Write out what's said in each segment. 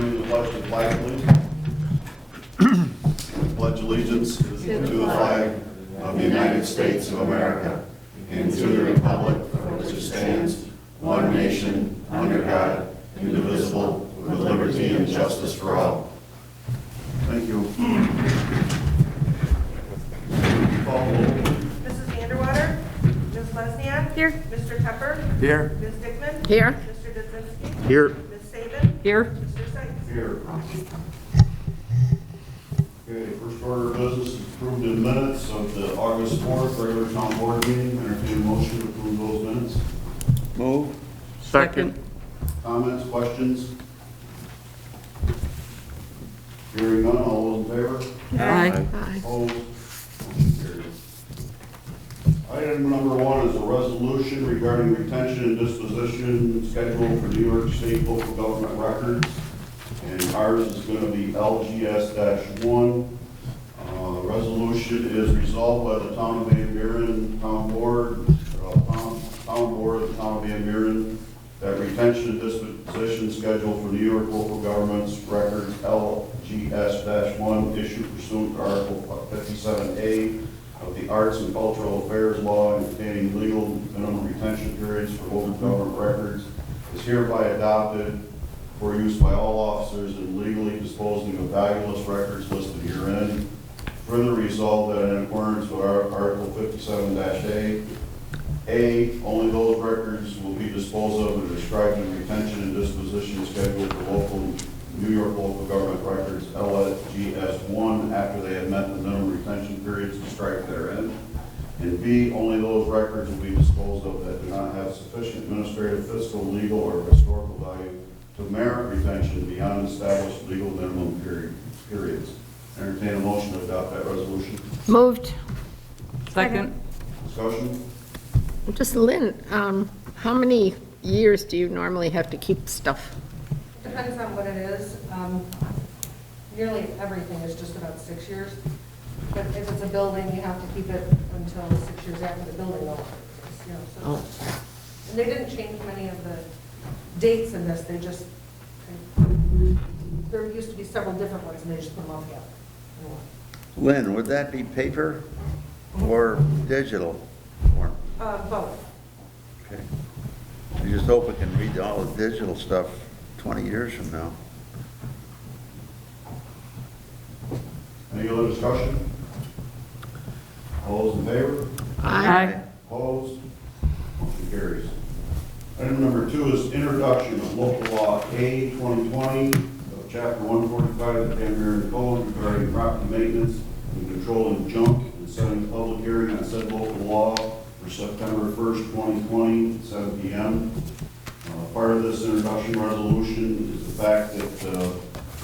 Join me in the pledge of flag, please. Pledge allegiance to the flag of the United States of America and to the republic for which it stands, one nation, under God, indivisible, with liberty and justice for all. Thank you. Call the roll. Mrs. Vanderwater? Ms. Lesniak? Here. Mr. Tepper? Here. Ms. Dickman? Here. Mr. Dudzinski? Here. Ms. Saban? Here. Mr. Sykes? Here. Okay, first order of business is approved in minutes of the August 4th regular town board meeting. Entertain a motion to approve those minutes. Move. Second. Comments, questions? Hearing none, all those in favor? Aye. Opposed? Motion carries. Item number 1 is a resolution regarding retention and disposition schedule for New York State local government records. And ours is going to be LGS-1. Resolution is resolved by the Town of Van Buren Town Board, Town Board of the Town of Van Buren, that retention and disposition schedule for New York local governments records LGS-1 issued pursuant to Article 57A of the Arts and Cultural Affairs Law and containing legal minimum retention periods for local government records is hereby adopted for use by all officers in legally disposing of valueless records listed herein. Further resolved that in accordance with Article 57-A, only those records will be disposed of and described in retention and disposition schedule for local New York local government records LGS-1 after they have met the minimum retention periods described therein. And B, only those records will be disposed of that do not have sufficient administrative, fiscal, legal, or historical value to merit retention beyond established legal minimum periods. Entertain a motion to adopt that resolution. Moved. Second. Discussion? Just Lynn, how many years do you normally have to keep stuff? Depends on what it is. Nearly everything is just about 6 years. But if it's a building, you have to keep it until 6 years after the building opens. You know, so. And they didn't change many of the dates in this. They just, there used to be several different ones, and they just put them all together in one. Lynn, would that be paper or digital form? Both. Okay. I just hope we can read all the digital stuff 20 years from now. Any other discussion? All those in favor? Aye. Opposed? Motion carries. Item number 2 is introduction of local law A 2020 of chapter 145 of the Van Buren Code regarding property maintenance and controlling junk and setting a public hearing on said local law for September 1st, 2020 at 7 p.m. Part of this introduction resolution is the fact that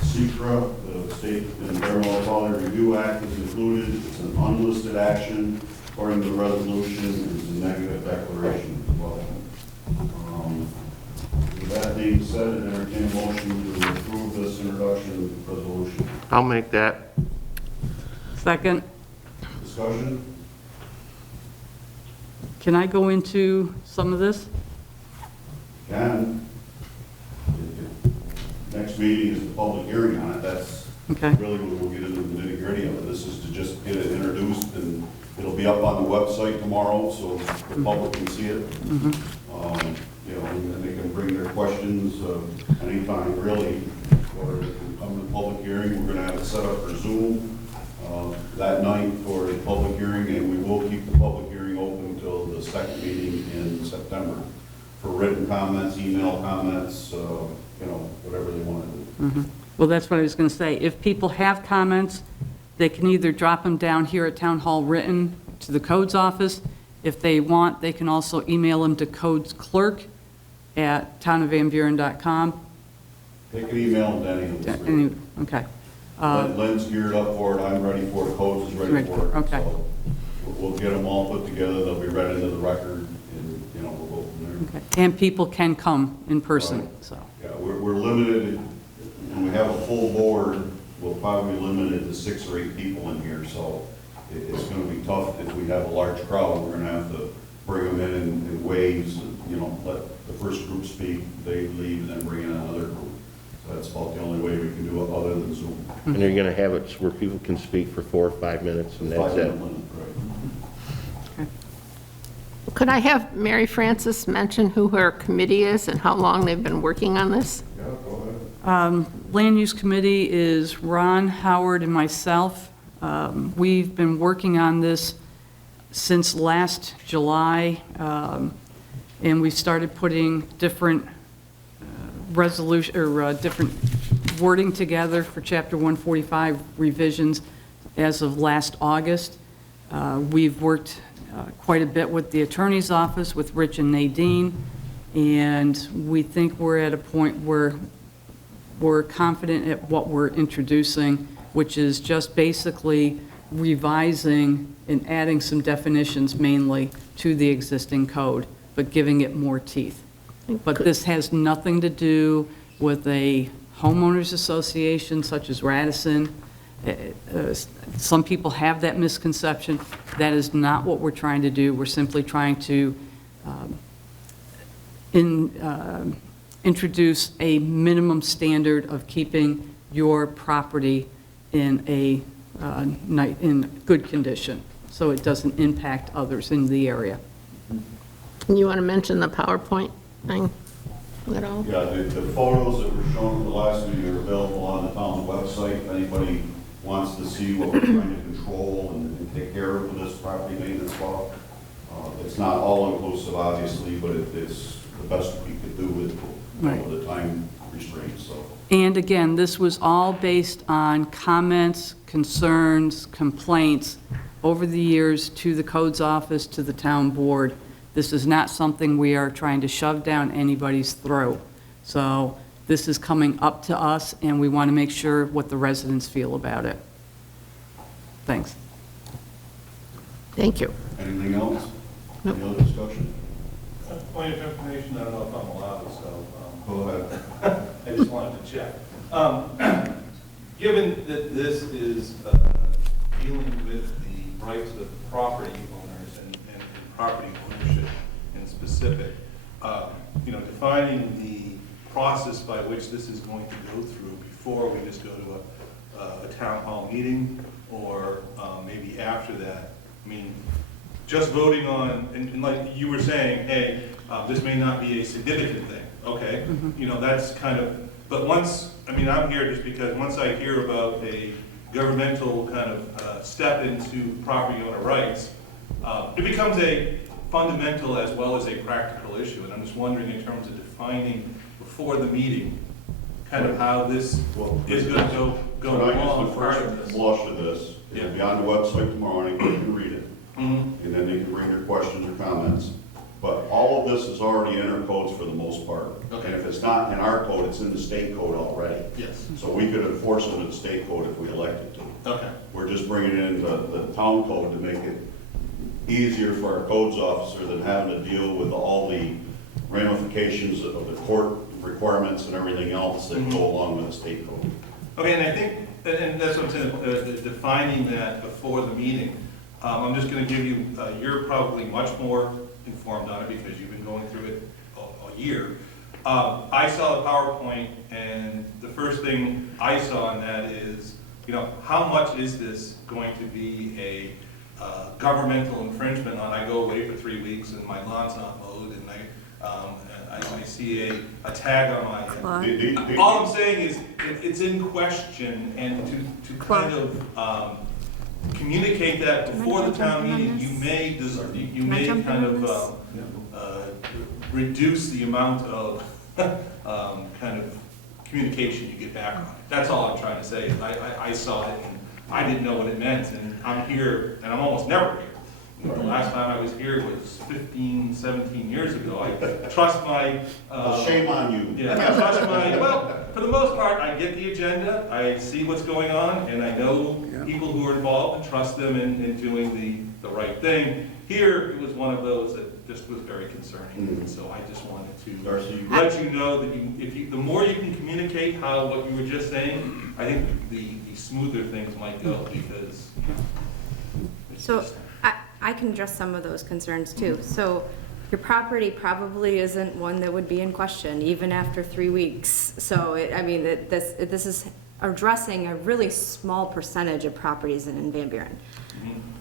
SECRA, the State Environmental Quality Review Act, is included. It's an unlisted action. According to the resolution, it's a negative declaration as well. With that being said, I entertain a motion to approve this introduction resolution. I'll make that. Second. Discussion? Can I go into some of this? Can. Next meeting is the public hearing on it. That's Okay. really when we'll get into the nitty gritty of it. This is to just get it introduced, and it'll be up on the website tomorrow so the public can see it. You know, and they can bring their questions anytime, really, or they can come to the public hearing. We're going to have it set up for Zoom that night for the public hearing, and we will keep the public hearing open until the second meeting in September for written comments, email comments, you know, whatever they want to do. Well, that's what I was going to say. If people have comments, they can either drop them down here at Town Hall written to the codes office. If they want, they can also email them to codes clerk at townofvanburen.com. They can email them to any of the three. Okay. Lynn's geared up for it, I'm ready for it, Codes is ready for it. Okay. So we'll get them all put together, they'll be read into the record, and, you know, we'll go from there. Okay. And people can come in person, so. Yeah, we're limited, when we have a full board, we'll probably be limited to 6 or 8 people in here, so it's going to be tough if we have a large crowd. We're going to have to bring them in waves, you know, let the first group speak, they leave, and then bring in another group. So that's about the only way we can do it other than Zoom. And you're going to have it where people can speak for 4 or 5 minutes, and that's it. 5 minutes, right. Could I have Mary Frances mention who her committee is and how long they've been working on this? Yeah, go ahead. Land Use Committee is Ron, Howard, and myself. We've been working on this since last July, and we started putting different resolution, or different wording together for Chapter 145 revisions as of last August. We've worked quite a bit with the Attorney's Office, with Rich and Nadine, and we think we're at a point where we're confident at what we're introducing, which is just basically revising and adding some definitions mainly to the existing code, but giving it more teeth. But this has nothing to do with a homeowners association such as Radisson. Some people have that misconception. That is not what we're trying to do. We're simply trying to introduce a minimum standard of keeping your property in in good condition, so it doesn't impact others in the area. And you want to mention the PowerPoint thing at all? Yeah, the photos that were shown for the last meeting are available on the town's website. If anybody wants to see what we're trying to control and take care of with this property maintenance law. It's not all-inclusive, obviously, but it's the best we could do with the time restraints, so. And again, this was all based on comments, concerns, complaints over the years to the codes office, to the town board. This is not something we are trying to shove down anybody's throat. So this is coming up to us, and we want to make sure what the residents feel about it. Thanks. Thank you. Anything else? Nope. Any other discussion? Point of information, I don't know if I'm allowed, so Go ahead. I just wanted to check. Given that this is dealing with the rights of property owners and property ownership in specific, defining the process by which this is going to go through before we just go to a town hall meeting, or maybe after that. I mean, just voting on, and like you were saying, hey, this may not be a significant thing. Okay, that's kind of, but once, I'm here just because once I hear about a governmental kind of step into property owner rights, it becomes a fundamental as well as a practical issue. And I'm just wondering, in terms of defining before the meeting, kind of how this is going to go along. The first blush of this, it'll be on the website tomorrow, and you can read it. And then they can bring their questions or comments. But all of this is already in our codes for the most part. Okay. And if it's not in our code, it's in the state code already. Yes. So we could enforce it in the state code if we elected to. Okay. We're just bringing it into the town code to make it easier for our codes officer than having to deal with all the ramifications of the court requirements and everything else that go along with the state code. Okay, and I think, and that's what I'm saying, defining that before the meeting. I'm just going to give you, you're probably much more informed on it because you've been going through it a year. I saw the PowerPoint, and the first thing I saw in that is, how much is this going to be a governmental infringement on? I go away for 3 weeks and my lawn's not mowed, and I see a tag on my. All I'm saying is it's in question, and to kind of communiced that before the town meeting, you may kind of reduce the amount of kind of communication you get back on it. That's all I'm trying to say. I saw it and I didn't know what it meant, and I'm here, and I'm almost never here. The last time I was here was 15, 17 years ago. I trust my... shame on you. Yeah, I trust my... Well, for the most part, I get the agenda, I see what's going on, and I know people who are involved and trust them in doing the right thing. Here, it was one of those that just was very concerning, so I just wanted to let you know that the more you can communicate what you were just saying, I think the smoother things might go, because... So I can address some of those concerns too. So your property probably isn't one that would be in question, even after 3 weeks. So, this is addressing a really small percentage of properties in Van Buren.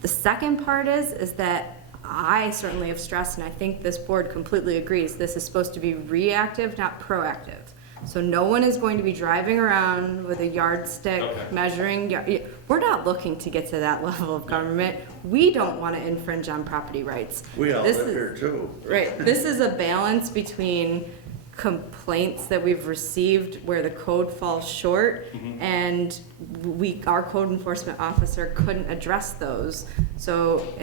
The second part is that I certainly have stressed, and I think this board completely agrees, this is supposed to be reactive, not proactive. So no one is going to be driving around with a yardstick measuring. We're not looking to get to that level of government. We don't want to infringe on property rights. We all live here too. Right. This is a balance between complaints that we've received where the code falls short, and our code enforcement officer couldn't address those. So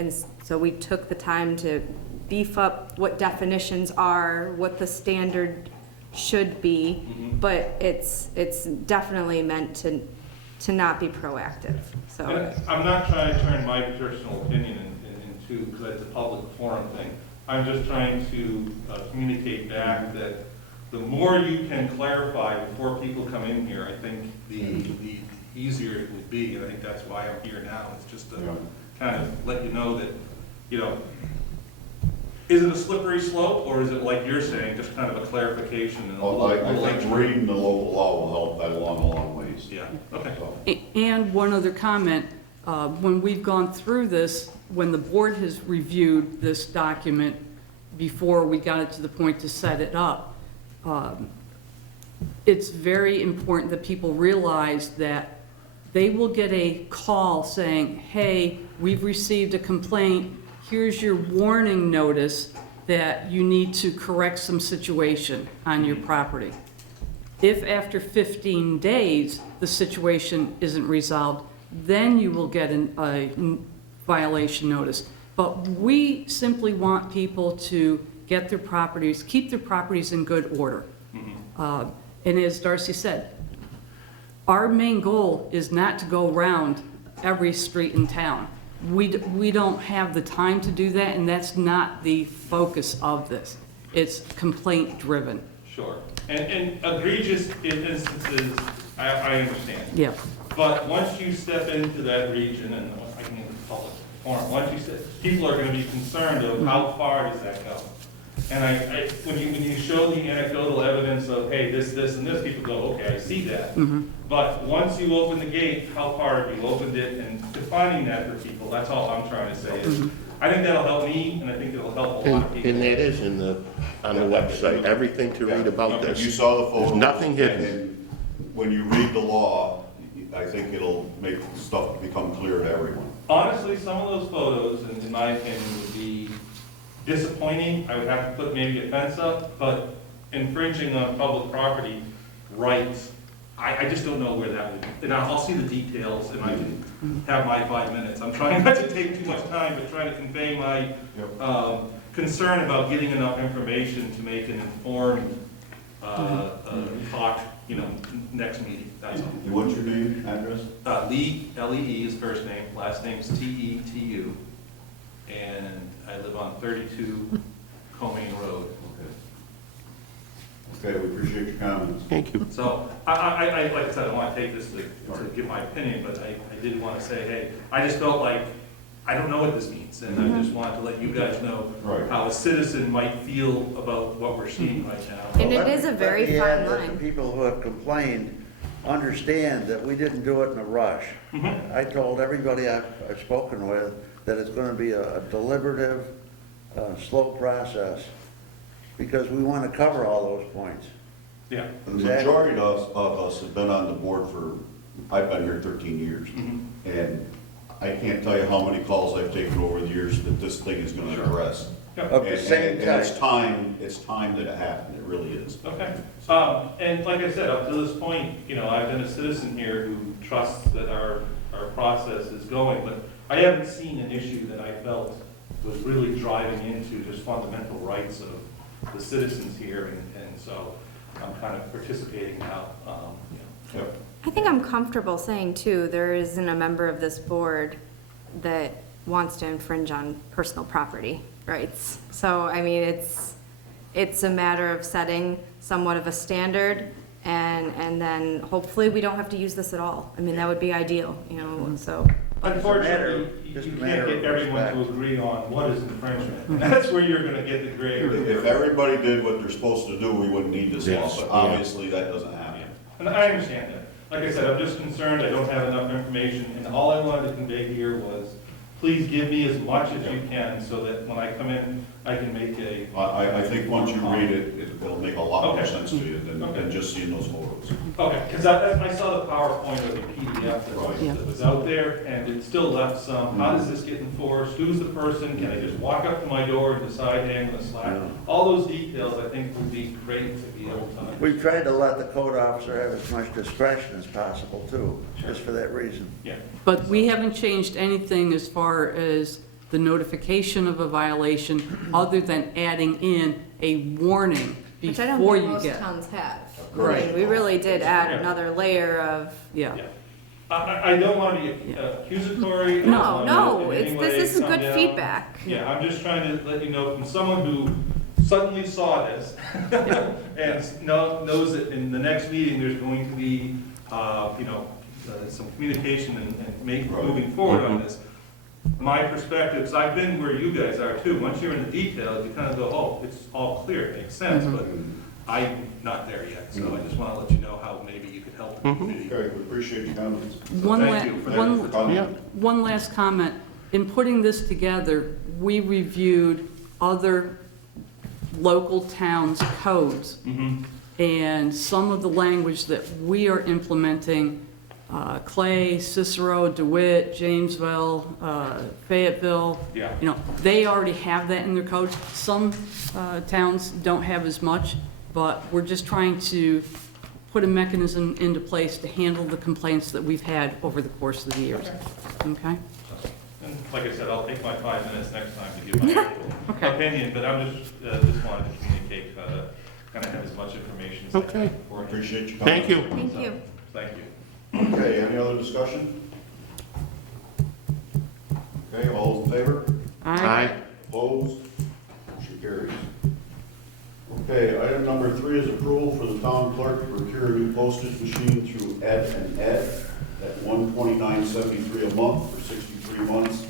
we took the time to beef up what definitions are, what the standard should be, but it's definitely meant to not be proactive. So And I'm not trying to turn my personal opinion into, because it's a public forum thing. I'm just trying to communicate back that the more you can clarify before people come in here, I think the easier it would be. And I think that's why I'm here now. It's just to kind of let you know that, is it a slippery slope, or is it, like you're saying, just kind of a clarification? And I think reading the local law will help that along a long ways. Yeah, okay. And one other comment, when we've gone through this, when the board has reviewed this document before we got it to the point to set it up, it's very important that people realize that they will get a call saying, hey, we've received a complaint, here's your warning notice that you need to correct some situation on your property. If after 15 days the situation isn't resolved, then you will get a violation notice. But we simply want people to get their properties, keep their properties in good order. And as Darcy said, our main goal is not to go around every street in town. We don't have the time to do that, and that's not the focus of this. It's complaint driven. Sure. And egregious instances, I understand. Yeah. But once you step into that region, and I can get the public forum, once you step, people are going to be concerned of how far does that go? And when you show the anecdotal evidence of, hey, this, and this, people go, okay, I see that. But once you open the gate, how far have you opened it, and defining that for people, that's all I'm trying to say is, I think that'll help me, and I think it'll help a lot of people. And that is on the website, everything to read about this. You saw the photo. There's nothing hidden. And when you read the law, I think it'll make stuff become clear to everyone. Honestly, some of those photos, in my opinion, would be disappointing. I would have to put maybe a fence up, but infringing on public property rights, I just don't know where that would be. And I'll see the details, and I can have my 5 minutes. I'm trying not to take too much time, but trying to convey my concern about getting enough information to make an informed talk, next meeting. That's all. And what's your name, address? Lee, L-E-E is first name, last name's T-E-T-U, and I live on 32 Comain Road. Okay, we appreciate your comments. Thank you. So, I like I said, I don't want to take this to give my opinion, but I did want to say, hey, I just felt like, I don't know what this means, and I just wanted to let you guys know how a citizen might feel about what we're seeing right now. And it is a very Let me fine add that line. the people who have complained understand that we didn't do it in a rush. I told everybody I've spoken with that it's going to be a deliberative, slow process, because we want to cover all those points. Yeah. The majority of us have been on the board I've been here 13 years. And I can't tell you how many calls I've taken over the years that this thing is going to address. Of the same And it's time that it happened, it really is. Okay. And like I said, up to this point, I've been a citizen here who trusts that our process is going, but I haven't seen an issue that I felt was really driving into just fundamental rights of the citizens here, and so I'm kind of participating now. I think I'm comfortable saying too, there isn't a member of this board that wants to infringe on personal property rights. So, I mean, it's a matter of setting somewhat of a standard, and then hopefully we don't have to use this at all. I mean, that would be ideal, so Unfortunately, just you a can't matter get of everyone respect. to agree on what is infringement. And that's where you're gonna get the gray area. If everybody did what they're supposed to do, we wouldn't need this law, Yes, but yeah. obviously that doesn't happen. And I understand that. Like I said, I'm just concerned I don't have enough information, and all I wanted to convey here was, please give me as much as you can, so that when I come in, I can make a. I think once you read it, it'll make a lot more Okay. sense to you than just seeing those photos. Okay, because I saw the PowerPoint of the PDF Yeah. that was out there, and it still left some, how does this get enforced? Who's the person? Can I just walk up to my door and decide, hey, I'm gonna slap? Yeah. All those details, I think, would be great to be able to. We've tried to let the code officer have as much discretion as possible too, just for that reason. Yeah. But we haven't changed anything as far as the notification of a violation, other than adding in a warning Which I don't before think you most get. towns have. Right. I mean, we really did add another layer of, Yeah. Yeah. I don't want to be accusatory. I don't no, wanna no, in any it's, way this is come good down. feedback. Yeah, I'm just trying to let you know from someone who suddenly saw this and knows that in the next meeting, there's going to be, some communication and moving forward on this. My perspective, 'cause I've been where you guys are too, once you're in the details, you kind of go, oh, it's all clear, it makes sense, but I'm not there yet, so I just want to let you know how maybe you could help the community. Okay, we appreciate your comments. One Thank la- you for one- for coming. One last comment. In putting this together, we reviewed other local towns' codes. And some of the language that we are implementing, Clay, Cicero, DeWitt, Jamesville, Fayetteville, Yeah. they already have that in their codes. Some towns don't have as much, but we're just trying to put a mechanism into place to handle the complaints that we've had over the course of the years. Okay? And like I said, I'll take my 5 minutes next time to give my Okay. opinion, but I'm just wanted to communicate, kind of have as much information as I Okay. can. for you. Appreciate your comments. Thank you. Thank you. Thank you. Okay, any other discussion? Okay, all those in favor? Aye. Opposed? Motion carries. Okay, item number 3 is approval for the town clerk to procure a new postage machine through Ed and Ed at $129.73 a month for 63 months,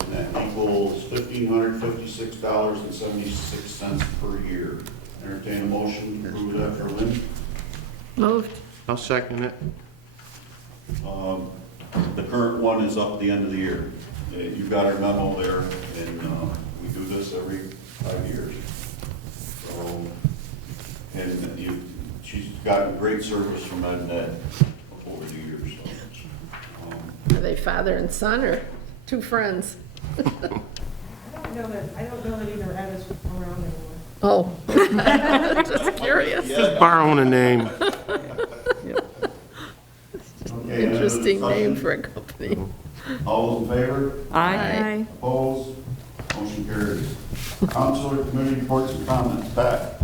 and that equals $1,556.76 per year. Entertain a motion to approve that for Lynn. Moved. I'll second it. The current one is up at the end of the year. You've got our memo there, and we do this every 5 years. So, and she's gotten great service from Ed and Ed over the years. So, Are they father and son or two friends? I don't know that either Ed is around anymore. Oh, just curious. Just borrowing a name. Okay, any other Interesting name discussion? for a company. All those in favor? Aye. Opposed? Motion carries. Councilor committee reports and comments. Pat?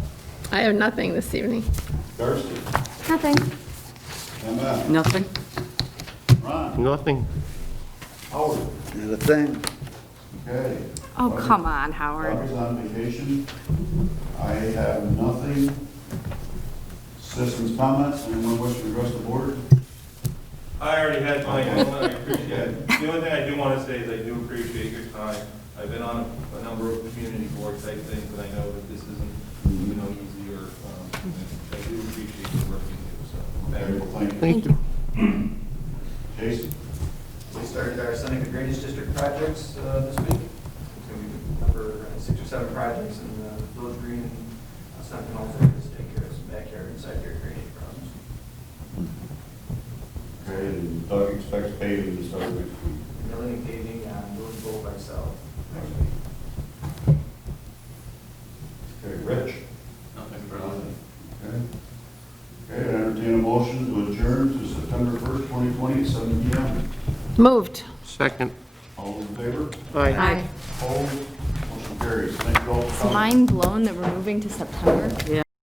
I have nothing this evening. Darcy? Nothing. Emma? Nothing? Ron? Nothing. Howard? And the thing, Okay. Oh, come on, Howard. Bobby's on vacation. I have nothing. Citizens' comments, anyone wish to address the board? I already had my own, I appreciate it. The only thing I do want to say is I do appreciate your time. I've been on a number of community board type things, and I know that this isn't, easy or, I do appreciate your work you do, so thank Okay, you. well, thank you. Thank you. Jason? We started our Seneca Drainage District projects this week. So we number 6 or 7 projects in Village Green and Seneca Homes to take care of some backyard and side yard drainage problems. Okay, and Doug expects paving to start next week. Milling and paving on Village Boulevard South next week. Okay, Rich? Nothing further. Okay. Okay, I entertain a motion to adjourn to September 1st, 2020, at 7 p.m. Moved. Second. All those in favor? Aye. Opposed? Motion carries. Thank you all for It's coming. mind blown that we're moving to September. Yeah.